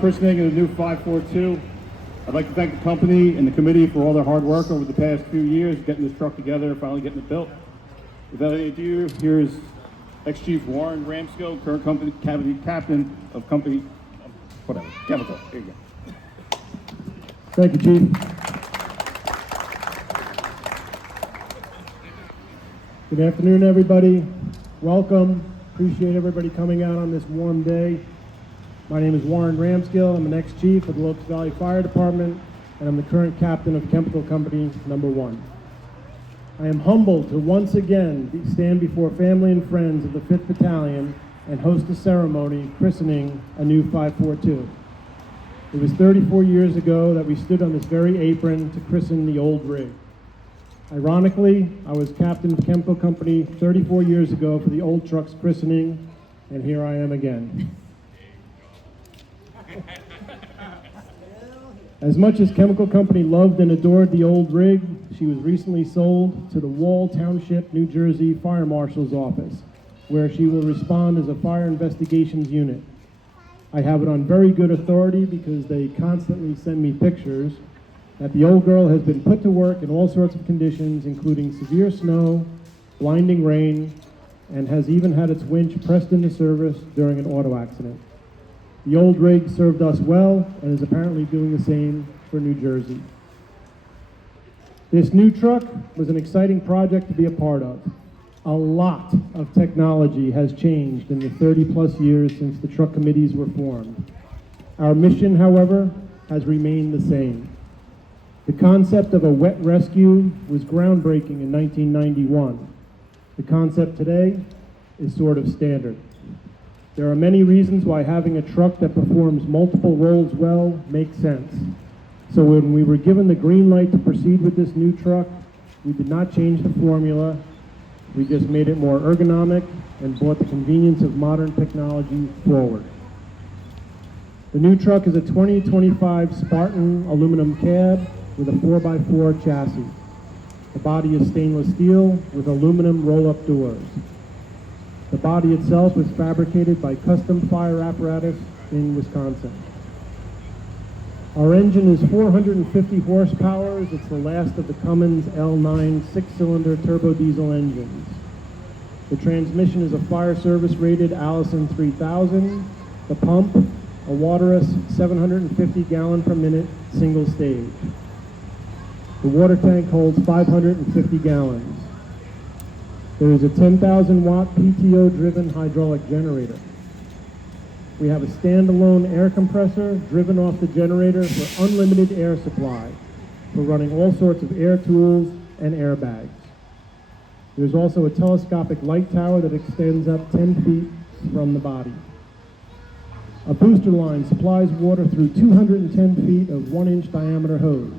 Christening of the new 542. I'd like to thank the company and the committee for all their hard work over the past few years, getting this truck together and finally getting it built. Without any ado, here's ex-chief Warren Ramskill, current company captain of company, Chemical. Here you go. Thank you, Chief. Good afternoon, everybody. Welcome. Appreciate everybody coming out on this warm day. My name is Warren Ramskill. I'm an ex-chief of the Locust Valley Fire Department, and I'm the current captain of Chemical Company number 1. I am humbled to once again stand before family and friends of the 5th Battalion and host a ceremony christening a new 542. It was 34 years ago that we stood on this very apron to christen the old rig. Ironically, I was captain of Chemical Company 34 years ago for the old truck's christening, and here I am again. As much as Chemical Company loved and adored the old rig, she was recently sold to the Wall Township, New Jersey Fire Marshal's Office, where she will respond as a fire investigations unit. I have it on very good authority because they constantly send me pictures that the old girl has been put to work in all sorts of conditions, including severe snow, blinding rain, and has even had its winch pressed into service during an auto accident. The old rig served us well and is apparently doing the same for New Jersey. This new truck was an exciting project to be a part of. A lot of technology has changed in the 30-plus years since the truck committees were formed. Our mission, however, has remained the same. The concept of a wet rescue was groundbreaking in 1991. The concept today is sort of standard. There are many reasons why having a truck that performs multiple roles well makes sense. So when we were given the green light to proceed with this new truck, we did not change the formula. We just made it more ergonomic and brought the convenience of modern technology forward. The new truck is a 2025 Spartan aluminum cab with a 4x4 chassis. The body is stainless steel with aluminum roll-up doors. The body itself was fabricated by Custom Fire Apparatus in Wisconsin. Our engine is 450 horsepower. It's the last of the Cummins L9 6-cylinder turbo diesel engines. The transmission is a fire service rated Allison 3000. The pump, a Waterous 750 gallon per minute single stage. The water tank holds 550 gallons. There is a 10,000 watt PTO driven hydraulic generator. We have a standalone air compressor driven off the generator for unlimited air supply for running all sorts of air tools and airbags. There's also a telescopic light tower that extends up 10 feet from the body. A booster line supplies water through 210 feet of 1-inch diameter hose.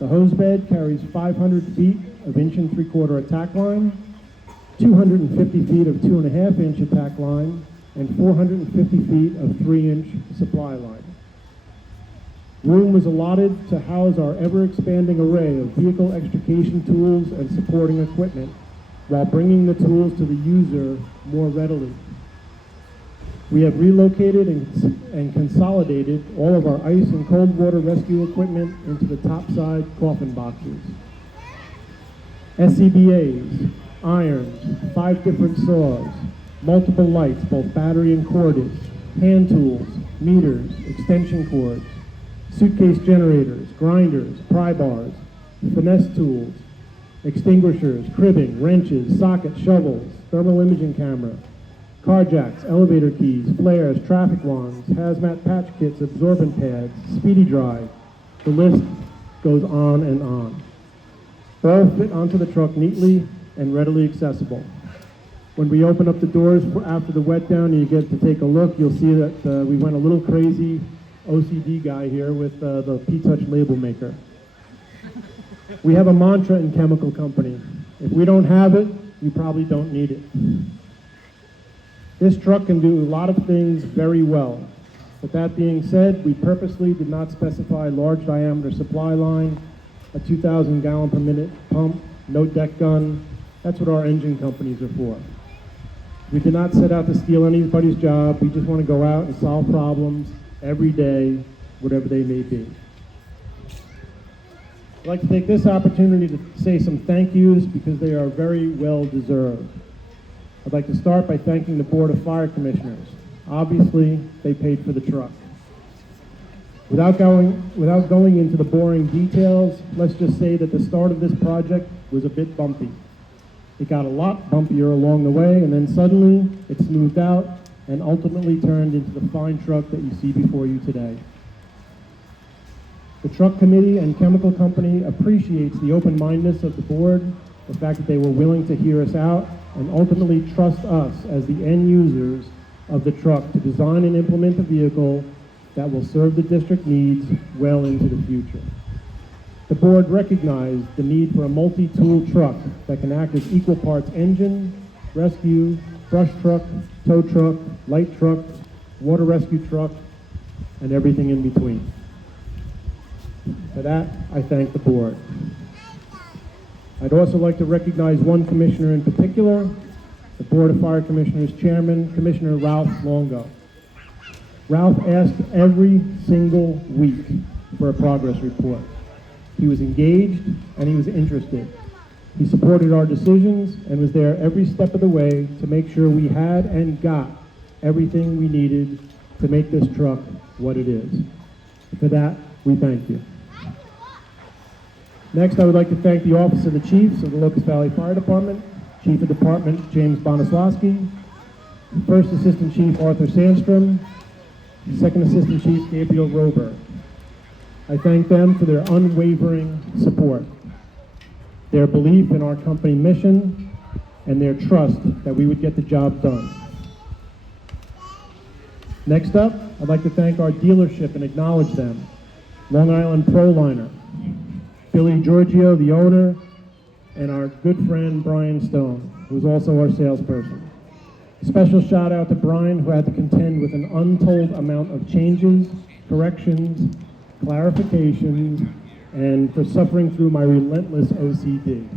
The hose bed carries 500 feet of 1 3/4 attack line, 250 feet of 2.5-inch attack line, and 450 feet of 3-inch supply line. Room was allotted to house our ever-expanding array of vehicle extrication tools and supporting equipment while bringing the tools to the user more readily. We have relocated and consolidated all of our ice and cold water rescue equipment into the topside coffin boxes. SCBAs, irons, 5 different saws, multiple lights, both battery and corded, hand tools, meters, extension cords, suitcase generators, grinders, pry bars, finesse tools, extinguishers, cribbing, wrenches, sockets, shovels, thermal imaging camera, car jacks, elevator keys, flares, traffic wands, hazmat patch kits, absorbent pads, speedy dry. The list goes on and on. All fit onto the truck neatly and readily accessible. When we open up the doors after the wet down and you get to take a look, you'll see that we went a little crazy OCD guy here with the P-Touch label maker. We have a mantra in Chemical Company. If we don't have it, you probably don't need it. This truck can do a lot of things very well. But that being said, we purposely did not specify large diameter supply line, a 2,000 gallon per minute pump, no deck gun. That's what our engine companies are for. We did not set out to steal anybody's job. We just want to go out and solve problems every day, whatever they may be. I'd like to take this opportunity to say some thank yous because they are very well deserved. I'd like to start by thanking the Board of Fire Commissioners. Obviously, they paid for the truck. Without going into the boring details, let's just say that the start of this project was a bit bumpy. It got a lot bumpier along the way, and then suddenly it smoothed out and ultimately turned into the fine truck that you see before you today. The truck committee and chemical company appreciates the open-mindedness of the board, the fact that they were willing to hear us out, and ultimately trust us as the end users of the truck to design and implement a vehicle that will serve the district needs well into the future. The board recognized the need for a multi-tool truck that can act as equal parts engine, rescue, brush truck, tow truck, light truck, water rescue truck, and everything in between. For that, I thank the board. I'd also like to recognize one commissioner in particular, the Board of Fire Commissioners Chairman, Commissioner Ralph Longo. Ralph asked every single week for a progress report. He was engaged and he was interested. He supported our decisions and was there every step of the way to make sure we had and got everything we needed to make this truck what it is. For that, we thank you. Next, I would like to thank the Office of the Chiefs of the Locust Valley Fire Department, Chief of Department James Bonaslawski, First Assistant Chief Arthur Sandstrom, Second Assistant Chief Gabriel Rober. I thank them for their unwavering support, their belief in our company mission, and their trust that we would get the job done. Next up, I'd like to thank our dealership and acknowledge them. Long Island Proliner, Billy Giorgio, the owner, and our good friend Brian Stone, who's also our salesperson. Special shout out to Brian, who had to contend with an untold amount of changes, corrections, clarifications, and for suffering through my relentless OCD.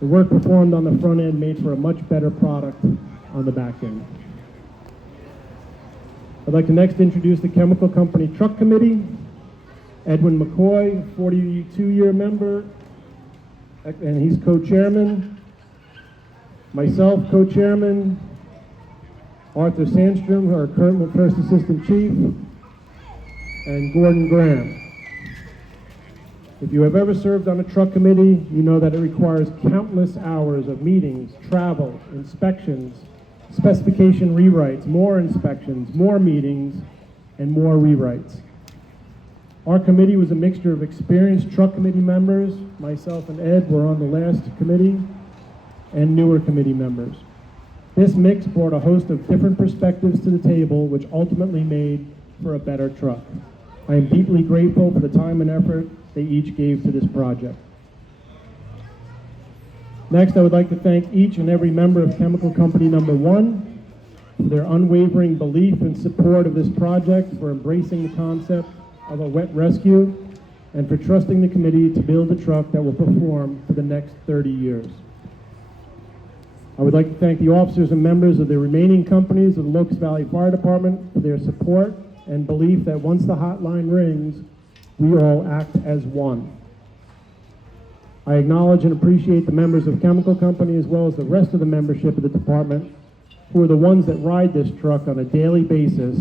The work performed on the front end made for a much better product on the back end. I'd like to next introduce the Chemical Company Truck Committee. Edwin McCoy, 42-year member, and he's co-chairman. Myself, co-chairman. Arthur Sandstrom, our current First Assistant Chief, and Gordon Graham. If you have ever served on a truck committee, you know that it requires countless hours of meetings, travel, inspections, specification rewrites, more inspections, more meetings, and more rewrites. Our committee was a mixture of experienced truck committee members. Myself and Ed were on the last committee, and newer committee members. This mix brought a host of different perspectives to the table, which ultimately made for a better truck. I am deeply grateful for the time and effort they each gave to this project. Next, I would like to thank each and every member of Chemical Company Number 1 for their unwavering belief and support of this project, for embracing the concept of a wet rescue, and for trusting the committee to build a truck that will perform for the next 30 years. I would like to thank the officers and members of the remaining companies of the Locust Valley Fire Department for their support and belief that once the hotline rings, we all act as one. I acknowledge and appreciate the members of Chemical Company as well as the rest of the membership of the department who are the ones that ride this truck on a daily basis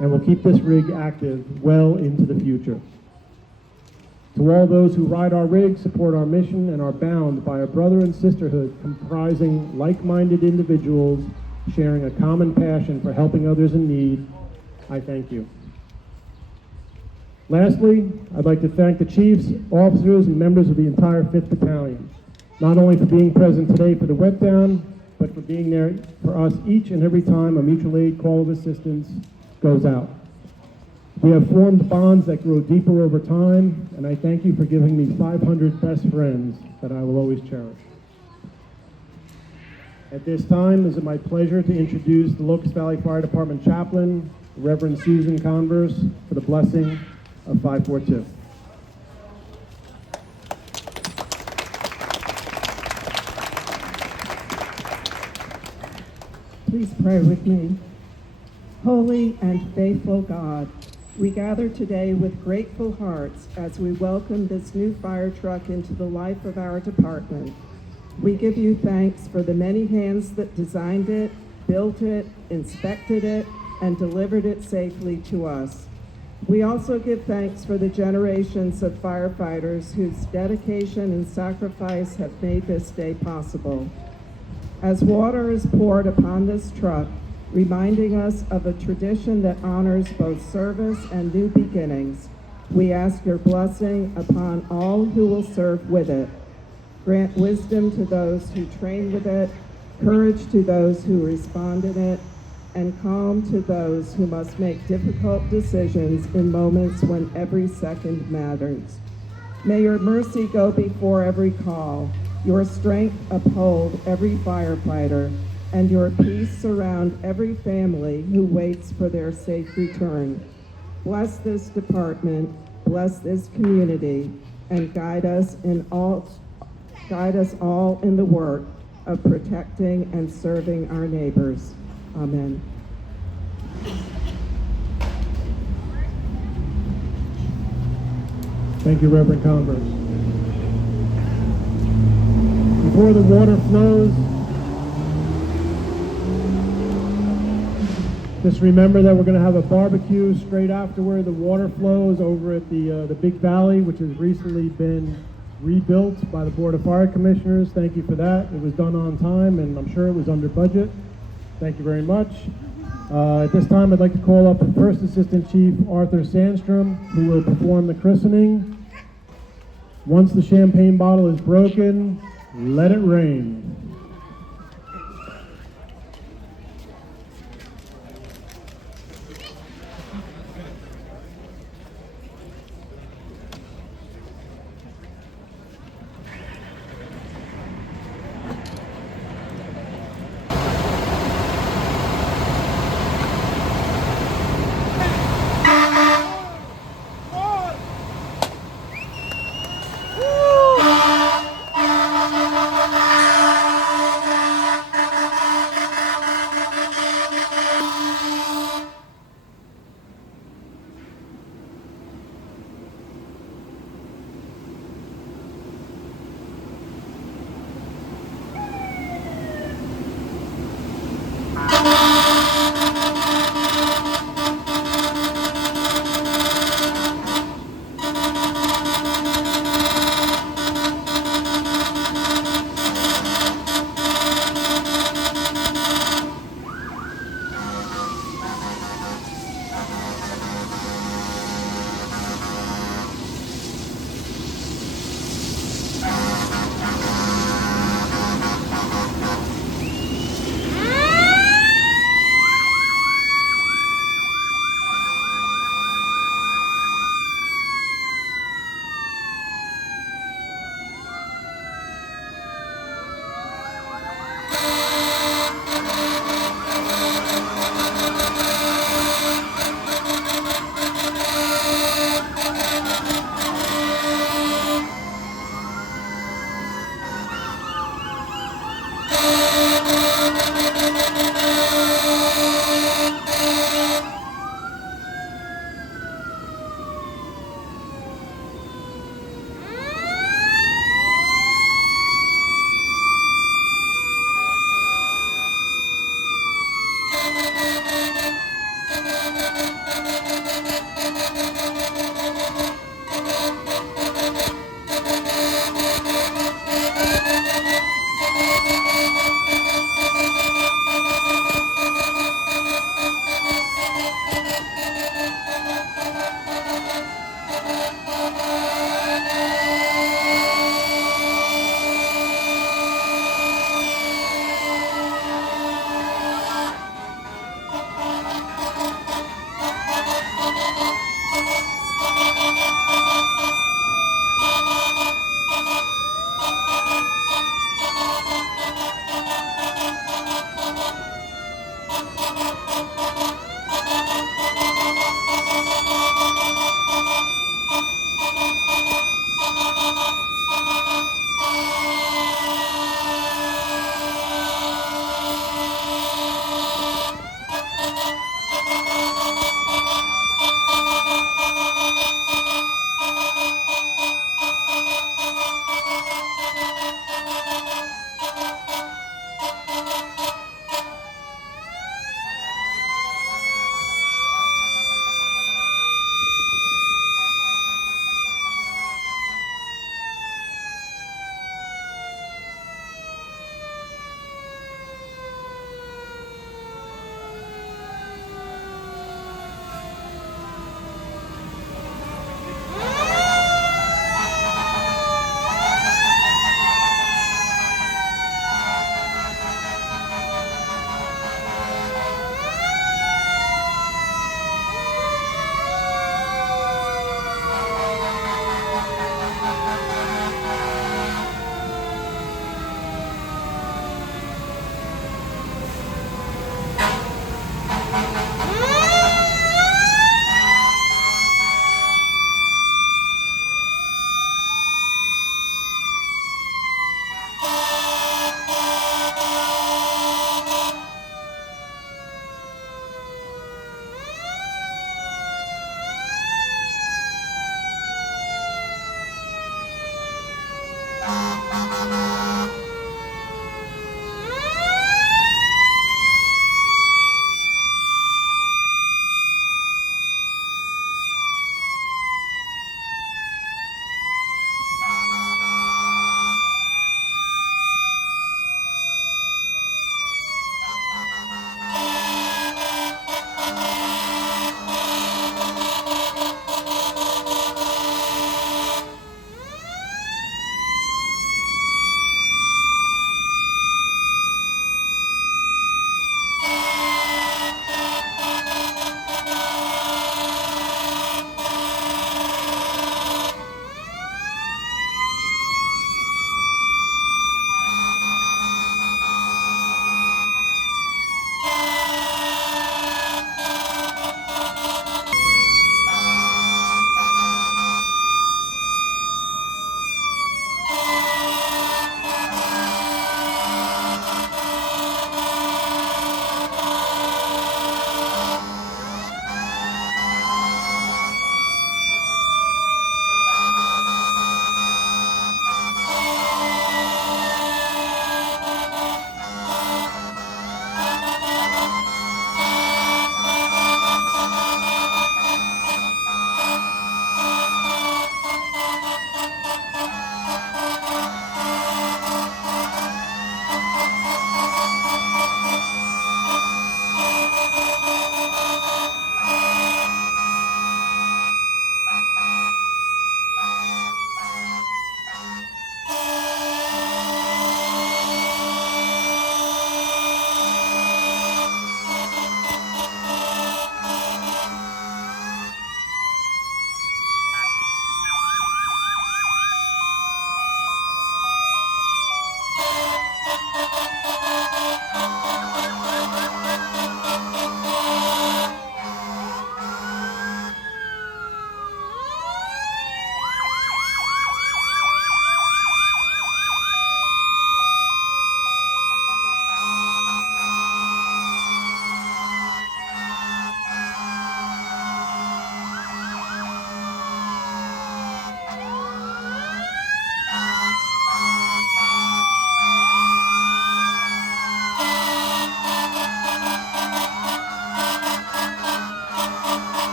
and will keep this rig active well into the future. To all those who ride our rig, support our mission, and are bound by a brother and sisterhood comprising like-minded individuals sharing a common passion for helping others in need, I thank you. Lastly, I'd like to thank the chiefs, officers, and members of the entire 5th Battalion, not only for being present today for the wet down, but for being there for us each and every time a mutual aid call of assistance goes out. We have formed bonds that grow deeper over time, and I thank you for giving me 500 best friends that I will always cherish. At this time, it is my pleasure to introduce the Locust Valley Fire Department Chaplain, Reverend Susan Converse, for the blessing of 542. Please pray with me. Holy and faithful God, we gather today with grateful hearts as we welcome this new fire truck into the life of our department. We give you thanks for the many hands that designed it, built it, inspected it, and delivered it safely to us. We also give thanks for the generations of firefighters whose dedication and sacrifice have made this day possible. As water is poured upon this truck, reminding us of a tradition that honors both service and new beginnings, we ask your blessing upon all who will serve with it. Grant wisdom to those who train with it, courage to those who respond in it, and calm to those who must make difficult decisions in moments when every second matters. May your mercy go before every call, your strength uphold every firefighter, and your peace surround every family who waits for their safe return. Bless this department, bless this community, and guide us all in the work of protecting and serving our neighbors. Amen. Thank you, Reverend Converse. Before the water flows, just remember that we're going to have a barbecue straight after where the water flows over at the Big Valley, which has recently been rebuilt by the Board of Fire Commissioners. Thank you for that. It was done on time, and I'm sure it was under budget. Thank you very much. At this time, I'd like to call up the First Assistant Chief Arthur Sandstrom, who will perform the christening. Once the champagne bottle is broken, let it rain.